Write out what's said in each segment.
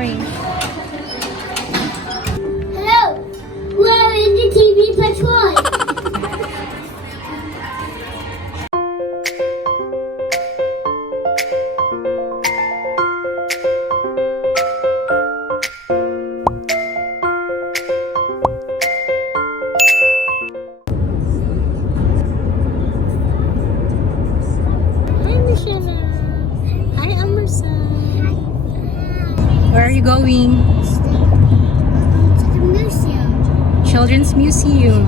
Orange. Hello, we're in the TV patrol. Where are you going? To the museum. Children's Museum.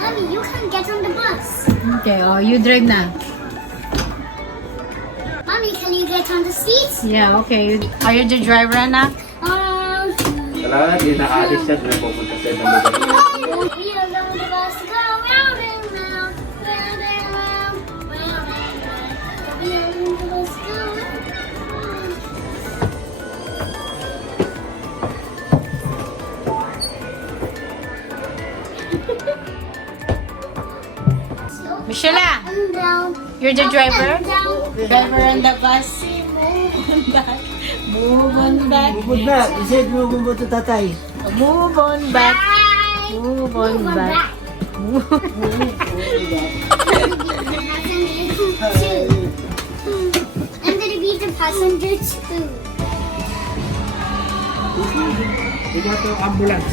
Mommy, you can get on the bus. Okay, oh, you drive na. Mommy, can you get on the seats? Yeah, okay. Are you the driver, anak? Wala, di nakaalis siya. Doon pupunta sa ibang lugar. We are on the bus to go round and round, round and round, round and round. We are on the bus to go round. Michelle, And down. you're the driver? And down. Driver on the bus. Move on back. Move on back. Bubod na, isip mo bubod to tatay. Move on back. Bye. Move on back. I'm gonna be the passenger too. Ito ito ambulance.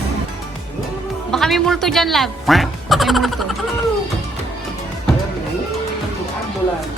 Baka may multo dyan, love. May multo. Ambulance.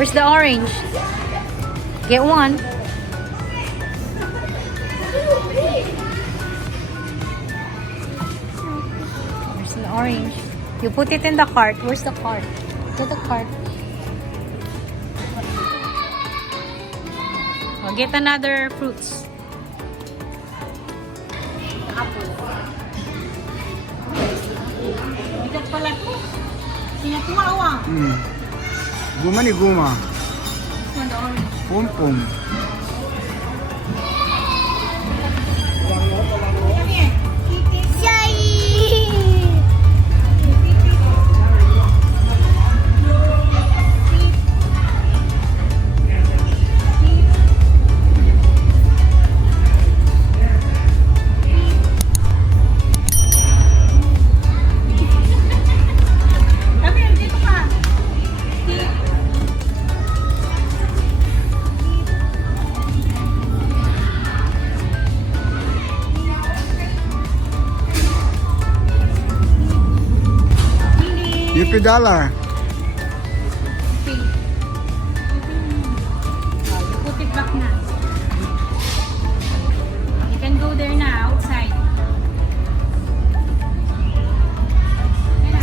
Where's the orange? Get one. Where's the orange? You put it in the cart. Where's the cart? Get the cart. Oh, get another fruits. Apple. Bigat pala ito. Sinakuha. Guma ni guma. This one, the orange. Pum pum. Come here. Come here, dito ka. $50. Put it back na. You can go there na, outside. Ayan na.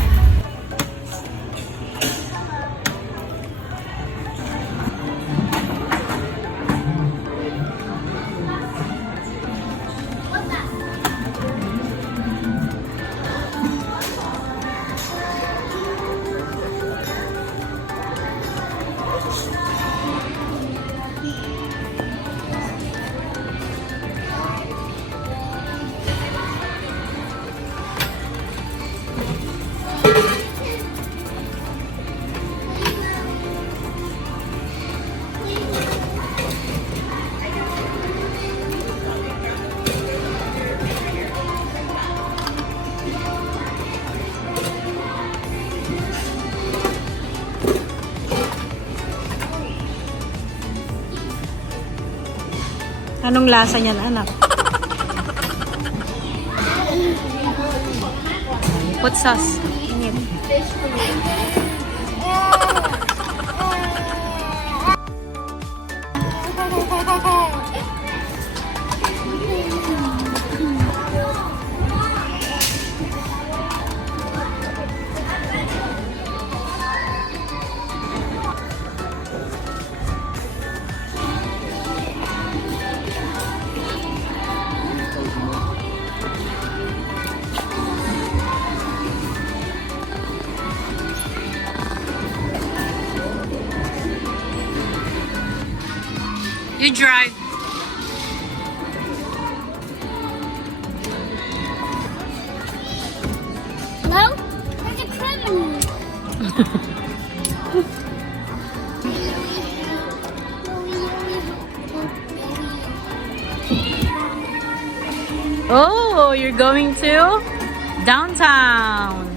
Anong lasa niyan, anak? Put sauce in it. You drive. No? There's a criminal. Oh, you're going to downtown.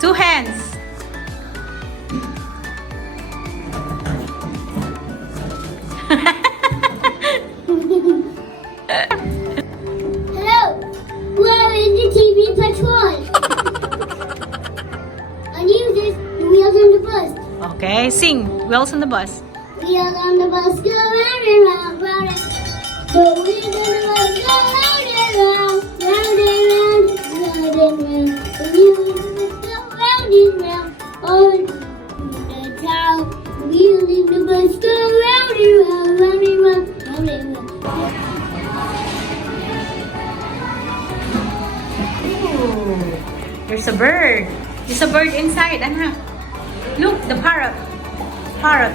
Two hands. Hello, where is the TV patrol? I use this wheels on the bus. Okay, sing. Wheels on the bus. Wheels on the bus go round and round, round and the wheels on the bus go round and round, round and round, round and round. The wheels on the bus go round and round on the town. The wheels in the bus go round and round, round and round, round and round. Ooh, there's a bird. There's a bird inside, Anna. Look, the parrot. Parrot.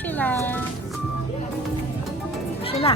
Sheila. Sheila.